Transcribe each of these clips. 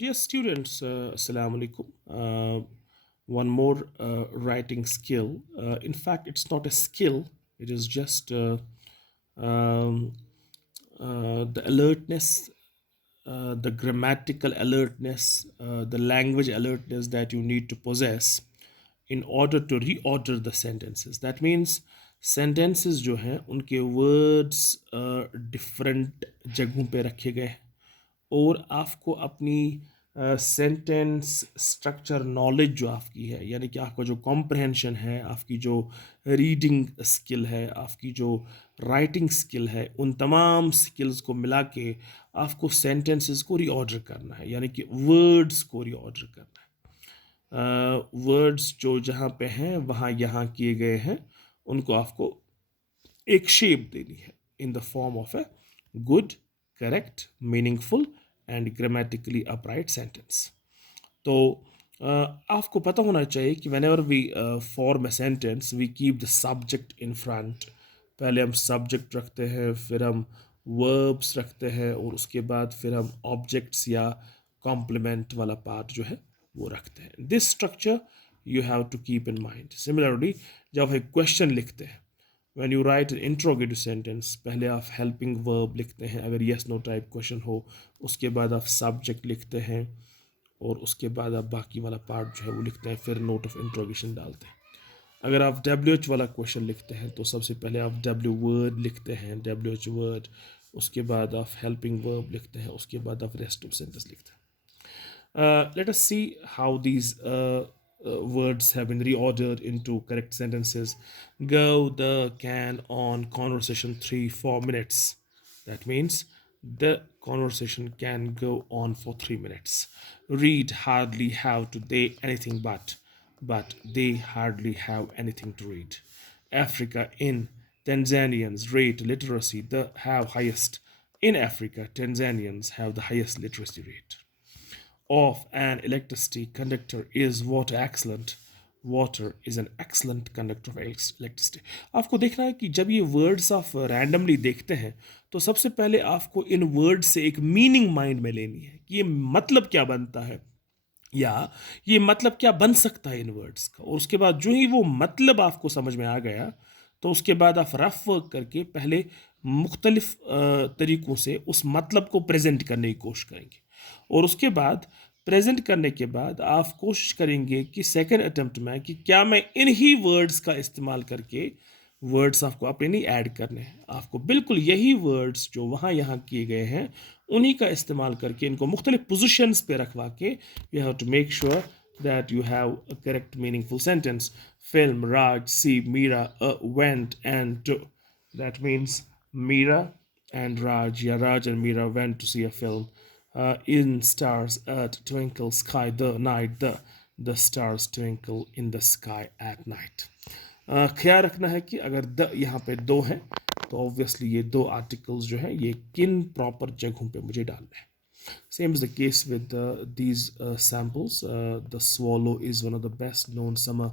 Dear students, Assalamu alaikum. One more writing skill. In fact, it's not a skill, it is just um, the alertness, the grammatical alertness, the language alertness that you need to possess in order to reorder the sentences. That means sentences जो हैं उनके words different जगहों पे रखे गए हैं और आपको अपनी सेंटेंस स्ट्रक्चर नॉलेज जो आपकी है यानी कि आपका जो कॉम्प्रहेंशन है, आपकी जो रीडिंग स्किल है, आपकी जो राइटिंग स्किल है, उन तमाम स्किल्स को मिला के आपको सेंटेंसेस को रीऑर्डर करना है, यानी कि वर्ड्स को रीऑर्डर करना है। वर्ड्स जो जहाँ पे हैं वहाँ यहाँ किए गए हैं उनको आपको एक शेप देनी है in the form of a good, correct, meaningful and grammatically upright sentence. तो आपको पता होना चाहिए कि whenever we form a sentence we keep the subject in front. पहले हम सब्जेक्ट रखते हैं, फिर हम वर्ब्स रखते हैं और उसके बाद फिर हम ऑब्जेक्ट्स या कॉम्प्लीमेंट वाला पार्ट जो है वो रखते हैं। This structure you have to keep in mind. Similarly जब हम क्वेश्चन लिखते हैं, when you write an interrogative sentence, पहले आप helping verb लिखते हैं अगर yes no type question हो, उसके बाद आप subject लिखते हैं और उसके बाद आप बाकी वाला पार्ट जो है वो लिखते हैं, फिर नोट ऑफ इंट्रोगेशन डालते हैं। अगर आप WH वाला क्वेश्चन लिखते हैं तो सबसे पहले आप W वर्ड लिखते हैं, WH वर्ड, उसके बाद आप हेल्पिंग वर्ब लिखते हैं, उसके बाद आप रेस्ट ऑफ सेंटेंस लिखते हैं। Let us see how these words have been reordered into correct sentences. Go, the, can, on, conversation 3, 4 minutes. That means the conversation can go on for 3 minutes. Read, hardly have to they anything but they hardly have anything to read. Africa in Tanzanians rate literacy the have highest. In Africa, Tanzanians have the highest literacy rate of an electricity conductor is water excellent. Water is an excellent conductor of electricity. आपको देखना है कि जब ये वर्ड्स आप रैंडमली देखते हैं तो सबसे पहले आपको इन वर्ड्स से एक मीनिंग माइंड में लेनी है कि ये मतलब क्या बनता है या ये मतलब क्या बन सकता है इन वर्ड्स का। और उसके बाद जो ही वो मतलब आपको समझ में आ गया तो उसके बाद आप रफ वर्क करके पहले मुख्तलिफ तरीक़ों से उस मतलब को प्रेजेंट करने की कोशिश करेंगे और उसके बाद प्रेजेंट करने के बाद आप कोशिश करेंगे कि सेकंड अटेम्प्ट में कि क्या मैं इन ही वर्ड्स का इस्तेमाल करके वर्ड्स आपको अपने नहीं ऐड करने हैं, आपको बिल्कुल यही वर्ड्स जो वहाँ यहाँ किए गए हैं उन्हीं का इस्तेमाल करके इनको मुख्तलिफ पोजिशंस पे रखवा के you have to make sure that you have a correct meaningful sentence. Film, Raj, see, Meera, went and to. That means Meera and Raj, yeah, Raj and Meera went to see a film. In stars at twinkle sky the night the stars twinkle in the sky at night. ख्याल रखना है कि अगर द यहाँ पे दो हैं तो ऑब्वियसली ये दो आर्टिकल्स जो हैं ये किन प्रॉपर जगहों पे मुझे डालना है। Same is the case with these samples. The swallow is one of the best known summer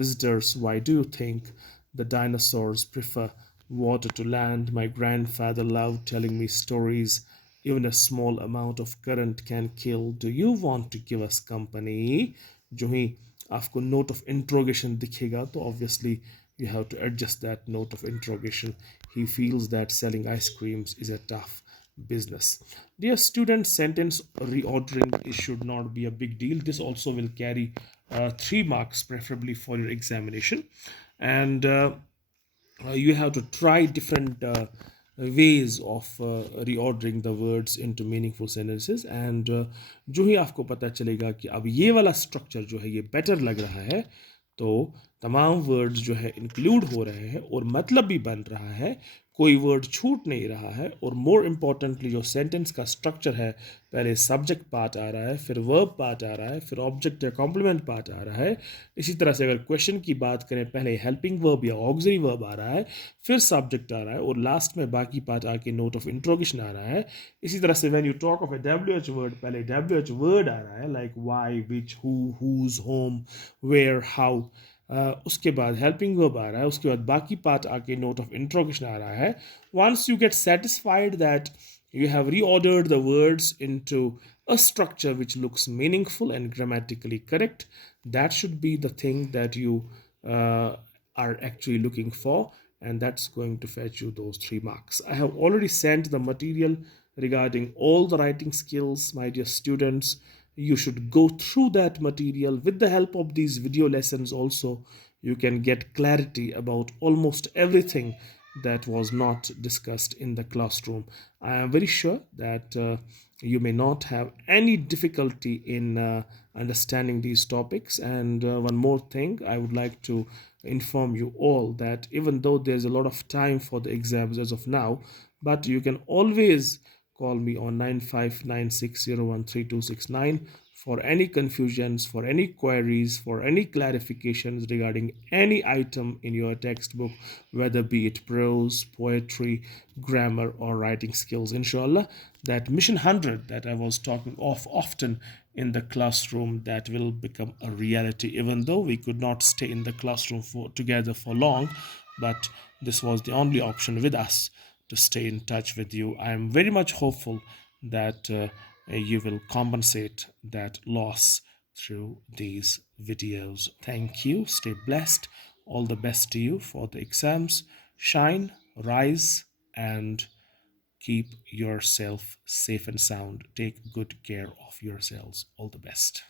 visitors. Why do you think the dinosaurs prefer water to land? My grandfather loved telling me stories. Even a small amount of current can kill. Do you want to give us company? जो ही आपको note of interrogation दिखेगा तो obviously you have to adjust that note of interrogation. He feels that selling ice creams is a tough business. Dear students, sentence reordering should not be a big deal. This also will carry 3 marks, preferably for your examination. And you have to try different ways of reordering the words into meaningful sentences. And जो ही आपको पता चलेगा कि अब ये वाला स्ट्रक्चर जो है ये बेटर लग रहा है तो तमाम वर्ड्स जो है इंक्लूड हो रहे हैं और मतलब भी बन रहा है, कोई वर्ड छूट नहीं रहा है और मोर इम्पॉर्टेंटली जो सेंटेंस का स्ट्रक्चर है पहले सब्जेक्ट पार्ट आ रहा है, फिर वर्ब पार्ट आ रहा है, फिर ऑब्जेक्ट या कॉम्प्लीमेंट पार्ट आ रहा है। इसी तरह से अगर क्वेश्चन की बात करें पहले हेल्पिंग वर्ब या ऑक्सिलरी वर्ब आ रहा है, फिर सब्जेक्ट आ रहा है और लास्ट में बाकी पार्ट आके नोट ऑफ इंट्रोगेशन आ रहा है। इसी तरह से when you talk of a WH word पहले WH वर्ड आ रहा है like why, which, who, whose, whom, where, how. उसके बाद हेल्पिंग वर्ब आ रहा है, उसके बाद बाकी पार्ट आके नोट ऑफ इंट्रोगेशन आ रहा है। Once you get satisfied that you have reordered the words into a structure which looks meaningful and grammatically correct. That should be the thing that you are actually looking for, and that's going to fetch you those 3 marks. I have already sent the material regarding all the writing skills, my dear students. You should go through that material. With the help of these video lessons also, you can get clarity about almost everything that was not discussed in the classroom. I am very sure that you may not have any difficulty in understanding these topics. And one more thing, I would like to inform you all that even though there's a lot of time for the exams as of now, but you can always call me on 9596013269 for any confusions, for any queries, for any clarifications regarding any item in your textbook, whether be it prose, poetry, grammar, or writing skills. Inshallah, that mission 100 that I was talking of often in the classroom, that will become a reality, even though we could not stay in the classroom together for long, but this was the only option with us to stay in touch with you. I am very much hopeful that you will compensate that loss through these videos. Thank you. Stay blessed. All the best to you for the exams. Shine, rise, and keep yourself safe and sound. Take good care of yourselves. All the best.